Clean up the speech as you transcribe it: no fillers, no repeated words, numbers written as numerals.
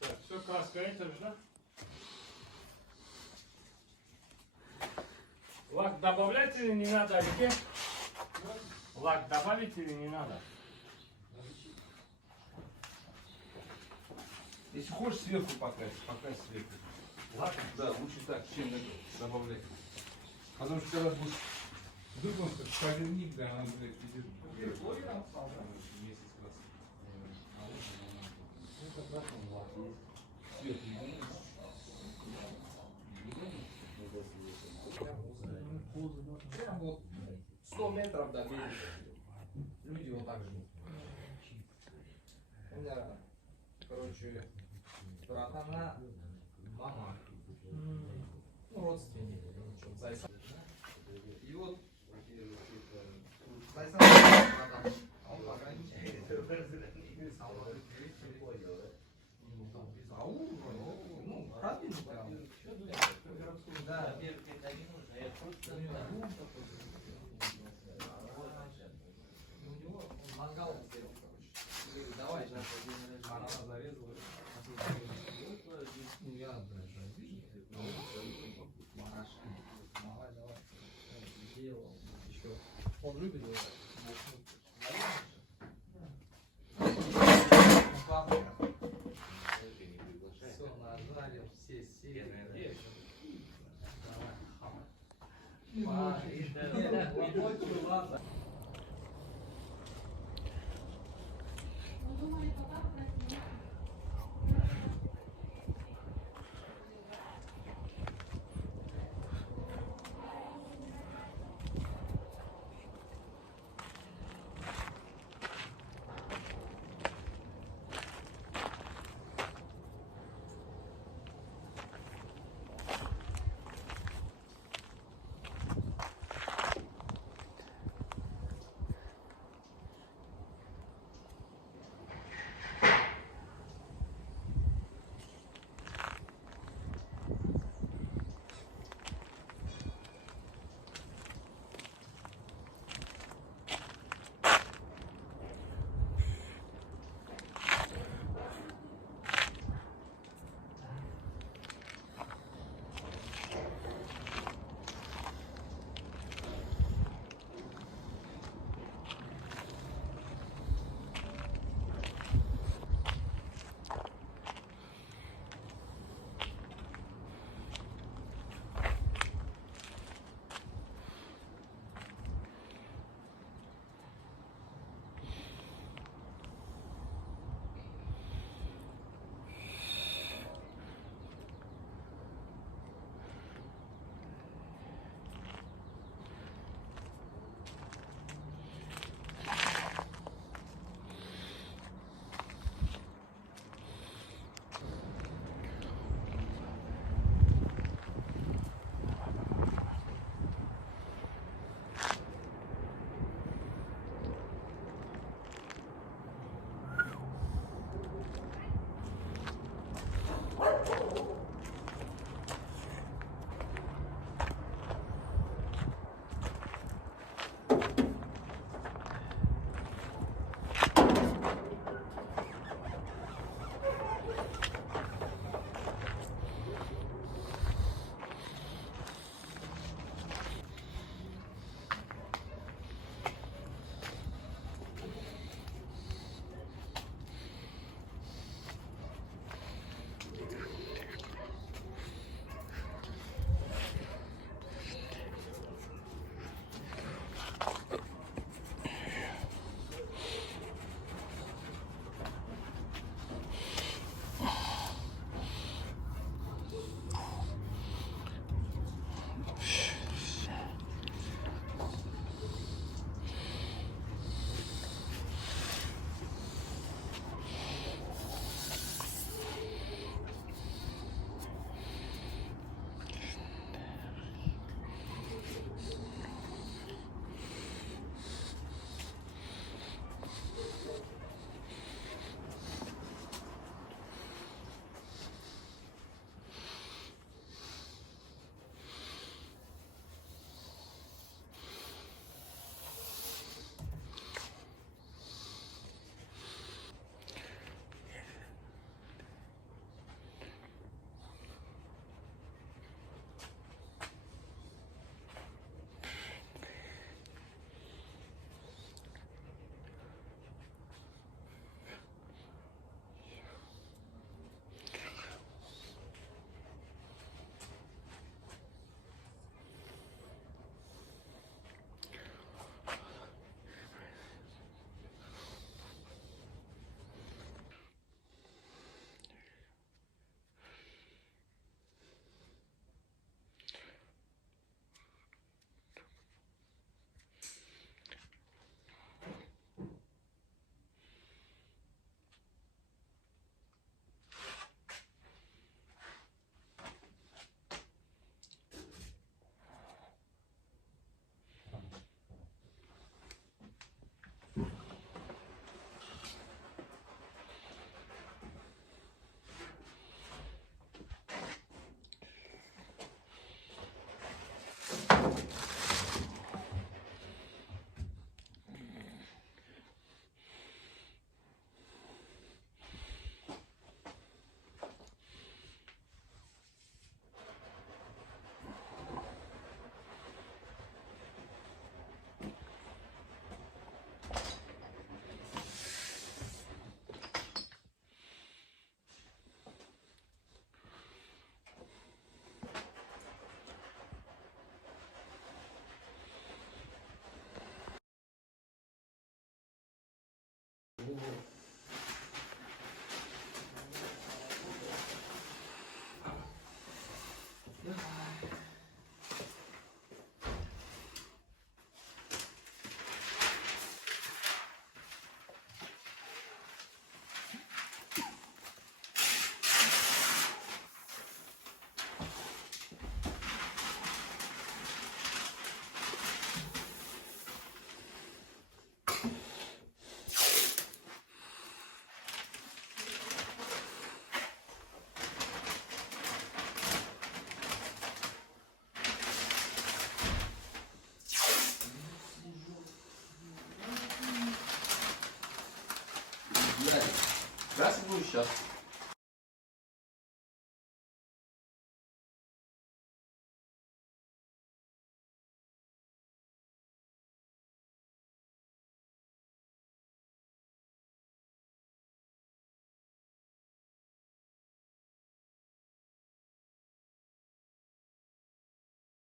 Так, все, краска это же, да? Лак добавлять или не надо, Алике? Лак добавить или не надо? Если хочешь сверху покрась сверху. Лак? Да, лучше так, чем добавлять. Потому что когда будешь думать, как шаверник, да, она, блядь, везет. Месяц краски. Свет не Прям вот 100 метров до берега. Люди вот так живут. У меня, короче, братана, мама, ну, родственники, Зайсан. И вот Зайсан, братан, он пограничник. Ну, там без АУ, ну, родину прям. Да. У него мангал сделал, короче. Давай, банана зарезала. Ну, я, блядь, вижу. Давай, давай. Делал. Еще. Он любит его. Все, нажали, все сели. Давай, ночью, ладно. Сейчас буду сейчас.